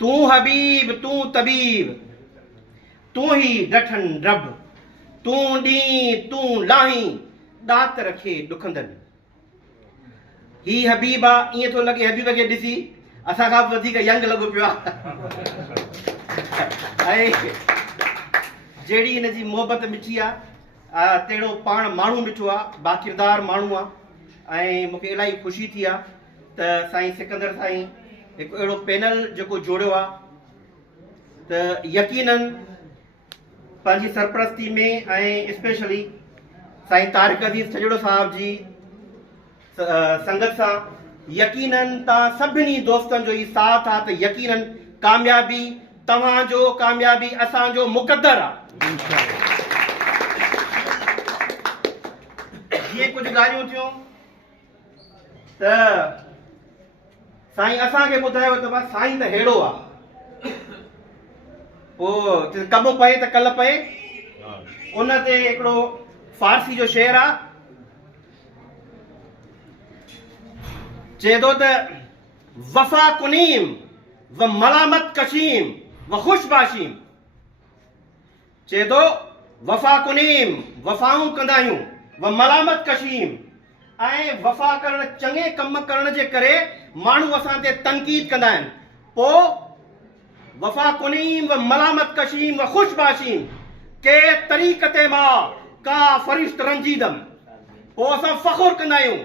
तू हबीब तू तबीब, तू ही डठन रब, तू डी तू लाही, दात रखे दुखंदन। ही हबीब आहे, ईअं थो लॻे हबीब खे ॾिसी असां खां बि वधीक यंग लॻो पियो आहे। ऐं जहिड़ी हिनजी मोहबत मिठी आहे, तहिड़ो पाण माण्हू मिठो आहे, बाकिरदार माण्हू आहे। ऐं मूंखे इलाही ख़ुशी थी आहे त साईं सिकंदर साईं हिकु अहिड़ो पैनल जेको जोड़ियो आहे त यकीनन पंहिंजी सरपरस्ती में ऐं स्पेशली साईं तारिक अज़ीज़ छजड़ो साहब जी संगत सां यकीनन तव्हां सभिनी दोस्तनि जो ई साथ आहे त यकीनन कामयाबी तव्हांजो, कामयाबी असांजो मुक़द्दर आहे। जीअं कुझु ॻाल्हियूं थियूं त साईं असांखे ॿुधायो त बसि साईं त अहिड़ो आहे, पोइ कमु पए त कल्ह पए। उन ते हिकिड़ो फारसी जो शेर आहे, चए थो त वफ़ा कुनीम व मलामत कशीम व ख़ुशबाशीम। चए थो वफ़ा कुनीम, वफ़ाऊं कंदा आहियूं, व मलामत कशीम, ऐं वफ़ा करण चङे कम करण जे करे माण्हू असां ते तनक़ीद कंदा आहिनि। पोइ वफ़ा कुनीम व मलामत कशीम व ख़ुशबाशीम के तरीक़ते मां का फ़रिश्त रंजीदम। पोइ असां फ़ख़ुर कंदा आहियूं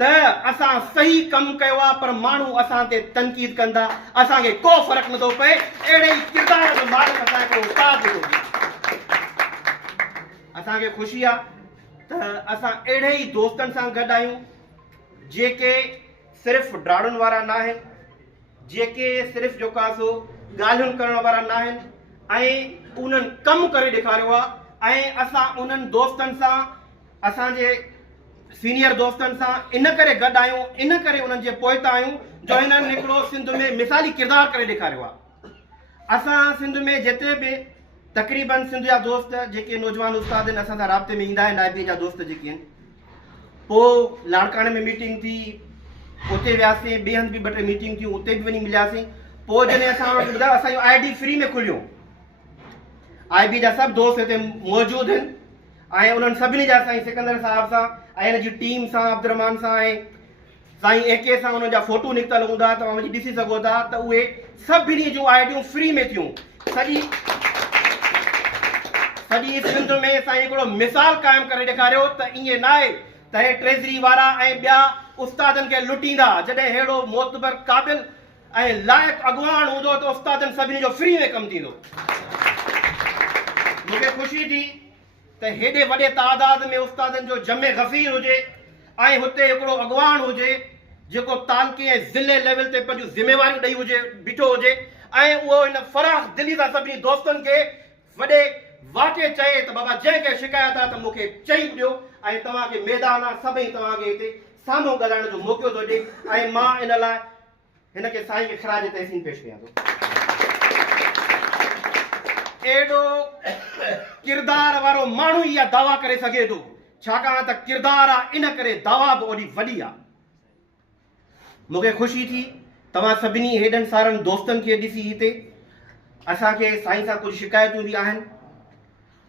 त असां सही कमु कयो आहे, पर माण्हू असां ते तनक़ीद कंदा, असांखे को फ़र्क़ु नथो पए। अहिड़े ई किरदार जो मालिक असांखे उस्ताद ॾिनो। असांखे ख़ुशी आहे त असां अहिड़े ई दोस्तनि सां गॾु आहियूं जेके सिर्फ़ु ड्राड़नि वारा न आहिनि, जेके सिर्फ़ु जेको आहे सो ॻाल्हियुनि करण वारा न आहिनि, ऐं उन्हनि कमु करे ॾेखारियो आहे। ऐं असां उन्हनि दोस्तनि सां, असांजे सीनियर दोस्तनि सां इन करे गॾु आहियूं, इन करे उन्हनि जे पोइता आहियूं जो हिननि हिकिड़ो सिंध में मिसाली किरदारु करे ॾेखारियो आहे। असां सिंध में जेतिरे बि तक़रीबन सिंध जा दोस्त जेके नौजवान उस्ताद आहिनि असां सां राब्ते में ईंदा आहिनि, IB जा दोस्त जेके आहिनि, पोइ लाड़काणे में मीटिंग थी, उते वियासीं, ॿिए हंधि बि 2 टे मीटिंग थियूं, उते बि वञी मिलियासीं। पोइ जॾहिं असां वटि ॿुधायो असांजो ID फ्री में खुलियो, IB जा सभु दोस्त हिते मौजूदु आहिनि, ऐं उन्हनि सभिनी जा साईं सिकंदर साहिब सां ऐं हिन जी टीम सां, अब्दुरहमान सां ऐं साईं AK सां उन्हनि जा फ़ोटो निकितल हूंदा, तव्हां वञी ॾिसी सघो था त उहे सभिनी जूं IDयूं फ्री में थियूं। सॼी सिंध में साईं हिकिड़ो मिसाल क़ाइमु करे ॾेखारियो त ईअं न आहे त हे ट्रेज़री वारा ऐं ॿिया उस्तादनि खे लुटींदा। जॾहिं अहिड़ो मोतबर क़ाबिल ऐं लाइक़ु अॻुवान हूंदो त उस्तादनि सभिनी जो फ्री में कमु थींदो। मूंखे ख़ुशी थी त हेॾे वॾे तादाद में उस्तादनि जो जमे गफ़ीर हुजे ऐं हुते हिकिड़ो अॻुवान हुजे जेको तालकी ऐं ज़िले लेवल ते पंहिंजूं ज़िम्मेवारियूं ॾेई हुजे, बीठो हुजे, ऐं उहो हिन फ़राख़ दिली सां सभिनी दोस्तनि खे वॾे वाक़े चए त बाबा जंहिंखे शिकायत आहे त मूंखे चई ॾियो, ऐं तव्हांखे मैदान आहे, सभई तव्हांखे हिते साम्हूं ॻाल्हाइण जो मौक़ो थो ॾिए। ऐं मां इन लाइ हिनखे साईं खे ख़राज तहसीन पेश कयां थो। एॾो किरदार वारो माण्हू इहा दावा करे सघे थो, छाकाणि त किरदार आहे, इन करे दावा बि ओॾी वॾी आहे। मूंखे ख़ुशी थी तव्हां सभिनी हेॾनि सारनि दोस्तनि खे ॾिसी हिते। असांखे साईं सां कुझु शिकायतूं बि आहिनि,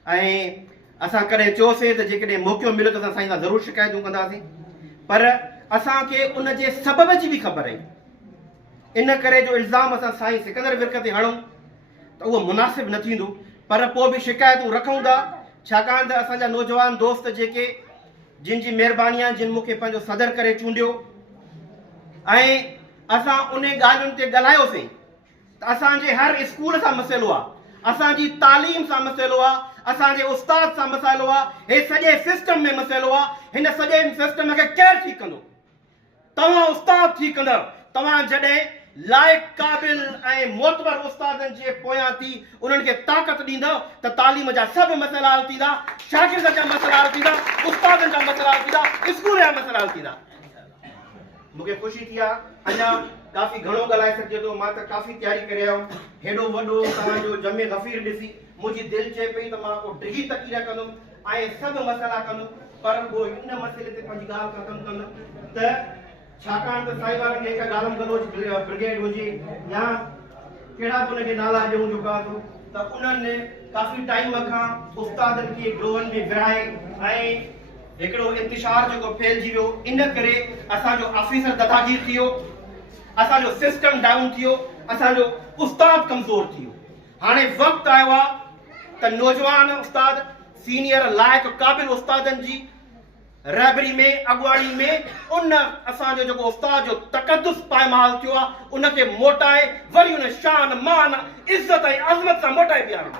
ऐं असां कॾहिं चयोसीं त जेकॾहिं मौक़ो मिलियो त असां साईं सां ज़रूरु शिकायतूं कंदासीं, पर असांखे उन जे सबब जी बि ख़बर आहे। इन करे जो इल्ज़ाम असां साईं सिकंदर विर्क ते हणूं त उहो मुनासिबु न थींदो, पर पोइ बि शिकायतूं रखूं था, छाकाणि त असांजा नौजवान दोस्त जेके जिन जी महिरबानी आहे, जिन मूंखे पंहिंजो सदर करे चूंडियो, ऐं असां उन ॻाल्हियुनि ते ॻाल्हायोसीं त असांजे हर स्कूल सां मसइलो आहे, असांजी तालीम सां मसइलो आहे, असांजे उस्ताद सां मसइलो आहे, हे सॼे सिस्टम में मसइलो आहे। हिन सॼे सिस्टम खे केरु ठीकु कंदो? तव्हां उस्ताद ठीकु कंदव। तव्हां जॾहिं लाइक़ु क़ाबिल ऐं मोतबर उस्तादनि जे पोयां थी उन्हनि खे ताक़त ॾींदव त तालीम जा सभु मसइला हल थींदा, शागिर्द जा मसइला हल थींदा, उस्तादनि जा मसइला हल थींदा, स्कूल जा मसइला हल थींदा। मूंखे ख़ुशी थी आहे, अञा काफ़ी घणो ॻाल्हाए सघिजे थो, मां त काफ़ी तयारी करे आयो। हेॾो वॾो तव्हांजो जमे गफ़ीर ॾिसी मुंहिंजी दिलि चए पई त मां को डिघी तकीर कंदुमि ऐं सभु मसइला कंदुमि, पर उहो इन मसइले ते पंहिंजी ॻाल्हि ख़तमु कंदुमि त छाकाणि त साईं वारनि खे हिकु गालम गलोच ब्रिगेड हुजे या कहिड़ा बि हुनखे नाला ॾियूं चुका थो त उन्हनि काफ़ी टाइम खां उस्तादनि खे ग्रोहनि में विराए ऐं हिकिड़ो इंतिशार जेको फैलिजी वियो इन करे असांजो ऑफिसर दादागीर थी वियो, असांजो सिस्टम डाउन थी वियो, असांजो उस्ताद कमज़ोर थी वियो। हाणे वक़्तु आयो आहे त नौजवान उस्ताद सीनियर लाइक़ क़ाबिल उस्तादनि जी रहबरी में अॻुवाणी में उन असांजो जेको उस्ताद जो तक़दुस पायमाल थियो आहे उनखे मोटाए वरी उन शान मान इज़त ऐं अज़मत सां मोटाए ॾियणो।